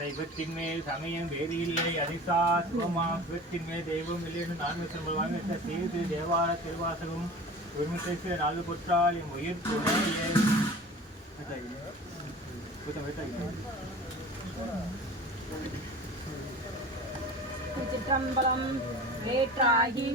சைவத்தின் மேல் சமயம் வேறு இல்லை அதிசாஸ்வமா சிவத்தின் மேல் தெய்வம் இல்லை என்று நான்கு சொல்வாங்க தீர்த்து தேவார திருவாசகம் உரிமை நாலு பொற்றால் என் உயிர் துணையே சிற்றம்பலம் வேற்றாகி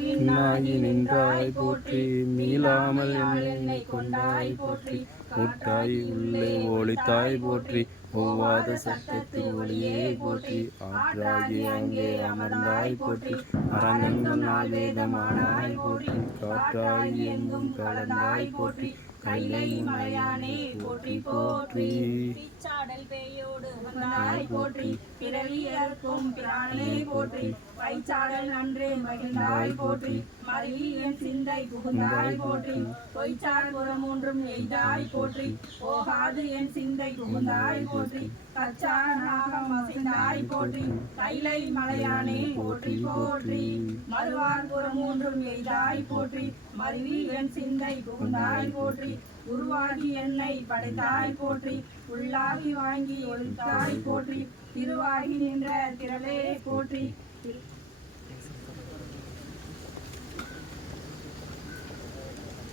நின்றாய் போற்றி மீளாமல் என்னை கொண்டாய் போற்றி கூட்டாய் உள்ளே ஒளித்தாய் போற்றி ஒவ்வாத சத்தத்தில் ஒளியே போற்றி ஆற்றாகி அங்கே அமர்ந்தாய் போற்றி அரங்கங்கள் நாவேதமானாய் போற்றி காற்றாய் எங்கும் கலந்தாய் போற்றி கைலை மலையானே போற்றி போற்றி பிச்சாடல் பேயோடு வந்தாய் போற்றி பிறவி அறுக்கும் பிரானே போற்றி பைச்சாடல் நன்றே மகிழ்ந்தாய் போற்றி மருவி என் சிந்தை புகுந்தாய் போற்றி பொய்ச்சார் புறமூன்றும் எய்தாய் போற்றி போகாது என் சிந்தை புகுந்தாய் போற்றி கச்சா நாகம் அசைந்தாய் போற்றி கைலை மலையானே போற்றி போற்றி மறுவார் புறமூன்றும் எய்தாய் போற்றி மருவி என் சிந்தை புகுந்தாய் போற்றி உருவாகி என்னை படைத்தாய் போற்றி உள்ளாகி வாங்கி ஒழித்தாய் போற்றி திருவாகி நின்ற திரளே போற்றி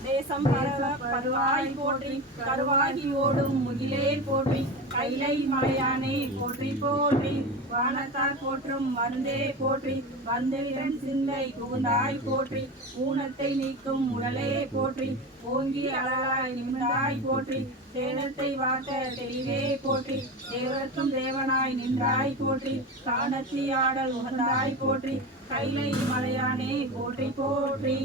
தேசம் பரவ பருவாய் போற்றி கருவாகி ஓடும் முகிலே போற்றி கைலை மலையானே போற்றி போற்றி வானத்தார் போற்றும் மருந்தே போற்றி வந்திரன் சிந்தை புகுந்தாய் போற்றி ஊனத்தை நீக்கும் உடலே போற்றி ஓங்கி அழகாய் நிமிர்ந்தாய் போற்றி தேனத்தை வார்த்த தெளிவே போற்றி தேவர்க்கும் தேவனாய் நின்றாய் போற்றி காணத்தி ஆடல் உகந்தாய் போற்றி கைலை மலையானே போற்றி போற்றி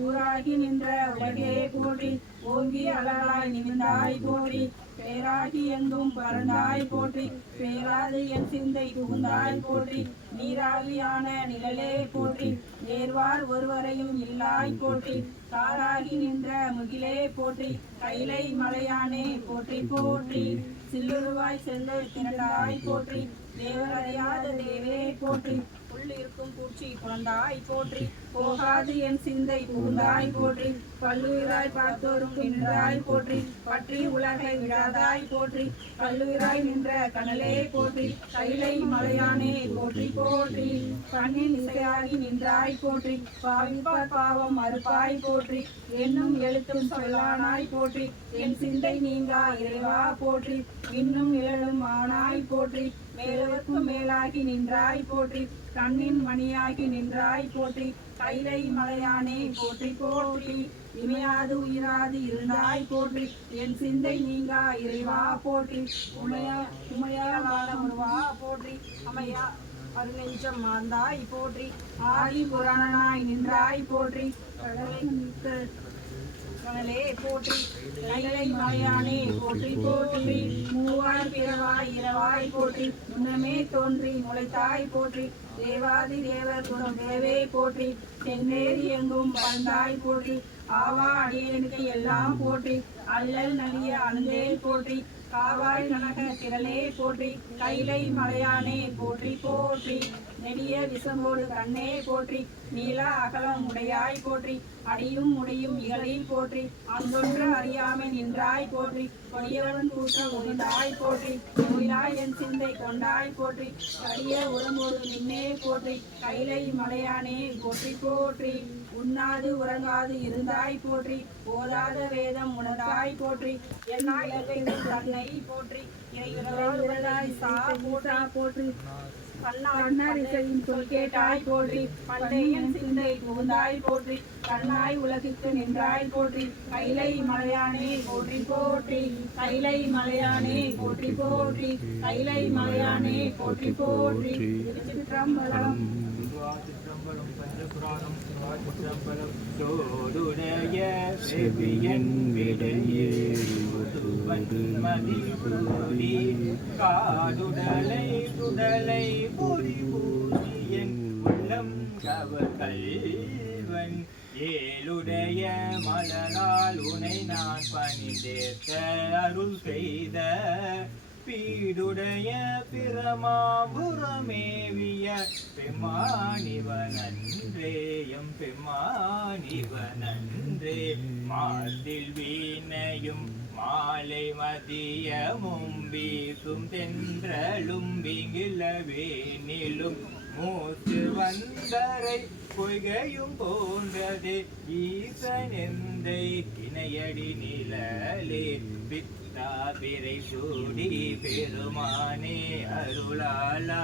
ஊராகி நின்ற உலகே போற்றி ஓங்கி அழகாய் நிமிர்ந்தாய் போற்றி பேராகி எங்கும் பறந்தாய் போற்றி பேராது என் சிந்தை புகுந்தாய் போற்றி நீராகியான நிழலே போற்றி நேர்வார் ஒருவரையும் இல்லாய் போற்றி காராகி நின்ற முகிலே போற்றி கைலை மலையானே போற்றி போற்றி சில்லுருவாய் செல்ல திரண்டாய் போற்றி தேவரையாத தேவே போற்றி உள்ளிருக்கும் பூச்சி குழந்தாய் போற்றி போகாது என் சிந்தை புகுந்தாய் போற்றி பல்லுயிராய் பார்த்தோரும் நின்றாய் போற்றி பற்றி உலகை விடாதாய் போற்றி பல்லுயிராய் நின்ற கனலே போற்றி கைலை மலையானே போற்றி போற்றி கண்ணின் இசையாகி நின்றாய் போற்றி பாவிப்பார் பாவம் மறுப்பாய் போற்றி என்னும் எழுத்தும் சொல்லானாய் போற்றி என் சிந்தை நீங்கா இறைவா போற்றி இன்னும் இழலும் ஆனாய் போற்றி மேலவர்க்கும் மேலாகி நின்றாய் போற்றி கண்ணின் மணியாகி நின்றாய் போற்றி கைலை மலையானே போற்றி போற்றி இமையாது உயிராது இருந்தாய் போற்றி என் சிந்தை நீங்கா இறைவா போற்றி உமையாளான உருவா போற்றி அமையா அருநெஞ்சம் மாந்தாய் போற்றி ஆதி புராணனாய் நின்றாய் போற்றி கனலே போற்றி கைலை மலையானே போற்றி போற்றி மூவாய் பிறவாய் இரவாய் போற்றி முன்னமே தோன்றி முளைத்தாய் போற்றி தேவாதி தேவர் குணம் தேவே போற்றி தென்னேறி எங்கும் வந்தாய் போற்றி ஆவா அடியனுக்கு எல்லாம் போற்றி அல்லல் நலிய அந்தே போற்றி காவாய் கனக திரளே போற்றி கைலை மலையானே போற்றி போற்றி நெடிய விசமோடு கண்ணே போற்றி நீல அகலம் உடையாய் போற்றி அடியும் முடியும் இகழில் போற்றி அந்தொன்று அறியாமை நின்றாய் போற்றி கொடியவன் கூற்றம் உணிந்தாய் போற்றி நோயிலாய் என் சிந்தை கொண்டாய் போற்றி கடிய உடம்போடு நின்னே போற்றி கைலை மலையானே போற்றி போற்றி உண்ணாது உறங்காது இருந்தாய் போற்றி போதாத வேதம் உணர்ந்தாய் போற்றி என்னாய் தன்னை போற்றி இறையுறவாய் சா போற்றி கண்ணார் இசையின் சொல் கேட்டாய் போற்றி பண்டையன் சிந்தை புகுந்தாய் போற்றி கண்ணாய் உலகிற்கு நின்றாய் போற்றி கைலை மலையானே போற்றி போற்றி கைலை மலையானே போற்றி போற்றி கைலை மலையானே போற்றி போற்றி திருச்சிற்றம்பலம் பஞ்சபுராணம் சிற்றம்பலம் தோடுடைய செவியன் காடுடலை துடலை பொறி பூசியன் உள்ளம் கவல்வன் ஏழுடைய மலரால் உனை நான் பணிந்தேற்ற அருள் செய்த பீடுடைய பிரமாபுரமேவிய பெம்மானிவனன்றேயம் பெம்மானிவனன்றே மார்தில் வீணையும் மாலை மதியமும் வீசும் தென்றலும் விங்கிலவேனிலும் மூச்சு வந்தரை பொய்கையும் போன்றது ஈசனெந்தை இணையடி நிழலே பித்தாபிரை சூடி பெருமானே அருளாளா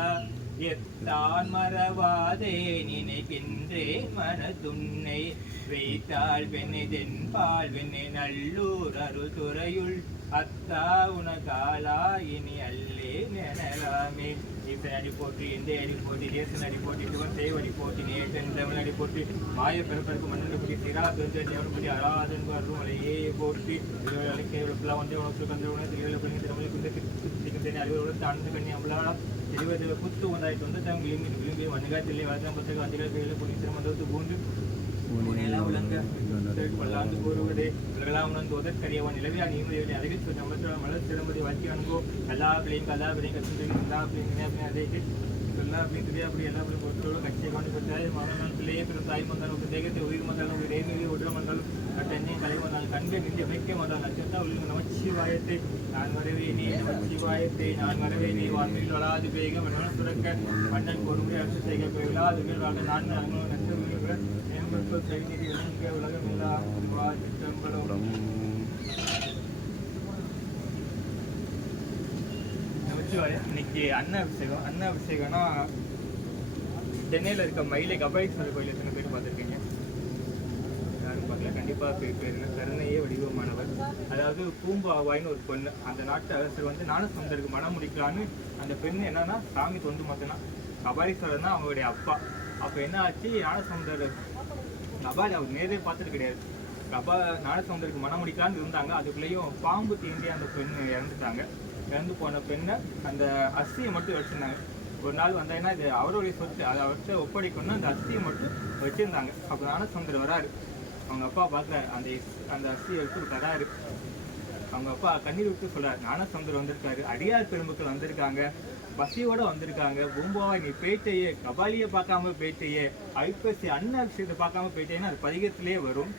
எத்தான் மறவாதே நினைக்கின்றேன் மனதுன்னை வைத்தாள் பெண்ணை தென்பால் வெண்ணை நல்லூர் அருள் துறையுள் அத்தா உனகாலா இனி அல்லே நெனலாமே ஈசன் அடி போற்றி எந்த அடி போட்டி தேசன் அடி போட்டி சிவன் தேவடி போட்டி நேசன் தமிழ் அடி போற்றி மாய பிறப்பருக்கு மன்னடி சிரா பெருந்த தேவனுபடி அராதன் அருமலையே போற்றி கேவலப்பில்லா ஒன்றே உனக்கு கந்த உணவு திருவிழா தமிழ் குந்தே அறிவுடன் தாழ்ந்து கண்ணி அம்பளாளா இருபது புத்து ஒன்றாயிரத்தி வந்து தம் விளிம்பி விளிம்பி வன்காட்டிலே வளர்ந்த புத்தக அதிகார கையில் கூடி திருமந்தத்து பூண்டு உனையெல்லாம் உலங்க பல்லாண்டு கூறுவதே உலகெல்லாம் உணர்ந்து உதற்கரியவன் நிலவியா நீமதியை அழகில் சொல்லி அமர்த்த மலர் சிறம்பதி வாழ்க்கை அனுங்கோ எல்லா பிள்ளையும் கற்றுட்டு எல்லா பிள்ளைங்க அதை எல்லா பிள்ளையும் தெரியா அப்படி எல்லா பிள்ளையும் பொறுத்தோடு கட்சியை கொண்டு பெற்றாய் மகனால் பிள்ளையே பிற தாய் வந்தாலும் ஒரு தேகத்தை உயிர் வந்தாலும் ஒரு இடைநீதி உடல் வந்தாலும் தென்னை கலை வந்தாலும் கண்கை நின்று வைக்க வந்தால் நட்சத்திர உள்ள நமச்சிவாயத்தை நான் வரவேனே நமச்சிவாயத்தை நான் வரவேனே வான்மையில் வளாது பேக மன்னன் சுரக்க மன்னன் பொறுமை அரசு செய்க விழாது வாழ்ந்த நான்கு அனுபவம் நட்சத்திர மேம்படுத்த செய்தி இங்கே உலகமில்லா சிற்றம்பலம் இன்னைக்கு அன்னாபிஷேகம்னா சென்னையில் இருக்க மயிலை கபாலீஸ்வரர் கோயில் எத்தனை பேர் பார்த்துருக்கீங்க? யாரும் பார்க்கல. கண்டிப்பாக பேருங்க. கருணையே வடிவமானவர். அதாவது பூம்பாவாயின்னு ஒரு பொண்ணு, அந்த நாட்டு அரசர் வந்து ஞானசம்பந்தருக்கு மனம் முடிக்கலான்னு அந்த பெண்ணு என்னன்னா சாமி தொண்டு மட்டும்னா கபாலீஸ்வரர் தான் அவங்களுடைய அப்பா. அப்போ என்ன ஆச்சு, ஞானசம்பந்தர் கபாலி அவர் நேரே பார்த்துட்டு கிடையாது. ஞானசம்பந்தருக்கு மனம் முடிக்கலான்னு இருந்தாங்க. அதுக்குள்ளேயும் பாம்பு தீண்டி அந்த பெண்ணு இறந்துட்டாங்க. இறந்து போன பெண்ணை அந்த அஸ்தியை மட்டும் வச்சுருந்தாங்க. ஒரு நாள் வந்தாங்கன்னா இது அவருடைய சொத்து, அதை அவர்கிட்ட ஒப்படைக்கணும்னு அந்த அஸ்தியை மட்டும் வச்சுருந்தாங்க. அப்போ ஞானசம்பந்தர் வராரு. அவங்க அப்பா பார்க்குறாரு, அந்த அஸ்தியை எடுத்து தராரு. அவங்க அப்பா கண்ணீர் விட்டு சொல்றாரு, ஞானசம்பந்தர் வந்திருக்காரு, அடியார் பெருமக்கள் வந்திருக்காங்க, பசியோடு வந்திருக்காங்க, பூம்பாவாய் நீ போயிட்டையே, கபாலியை பார்க்காம போயிட்டையே, ஐப்பசி அன்னாபிஷேகத்தை பார்க்காம போயிட்டேன்னு அது பதிகத்திலே வரும்.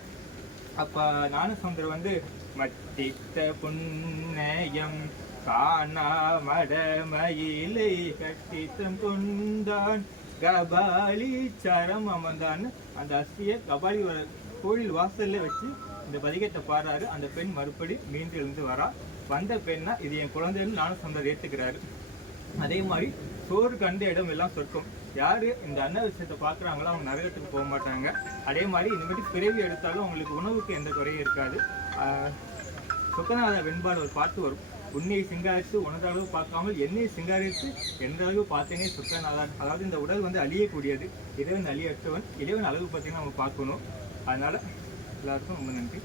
அப்போ ஞானசம்பந்தர் வந்து மத்தித்த புன்னயம் காணா மடமயிலை கட்டித்தம் கொண்டான் கபாலி சரம் அமர்ந்தான்னு அந்த அஸ்தியை கபாலி கோயில் வாசல்ல வச்சு இந்த பதிகத்தை பாடுறாரு. அந்த பெண் மறுபடி மீண்டு எழுந்து வரா. வந்த பெண்ணா இது என் குழந்தைன்னு ஞானசம்பந்தர் ஏற்றுக்கிறாரு. அதே மாதிரி சோறு கண்ட இடம் எல்லாம் சொர்க்கம். யாரு இந்த அன்ன விஷயத்தை பார்க்குறாங்களோ அவங்க நரகத்துக்கு போக மாட்டாங்க. அதே மாதிரி இனிமேட்டு பிறவி எடுத்தாலும் அவங்களுக்கு உணவுக்கு எந்த குறையும் இருக்காது. சொக்கநாத வெண்பாடு ஒரு பாட்டு வரும், உன்னை சிங்காரித்து உனது அளவு பார்க்காமல் என்னை சிங்காரித்து எந்த அளவு பார்த்தேனே சொக்கநாதன். அதாவது இந்த உடல் வந்து அழியக்கூடியது, இறைவன் அழியற்றவன், இறைவன் அளவு பற்றி நம்ம பார்க்கணும். அதனால எல்லாருக்கும் ரொம்ப நன்றி.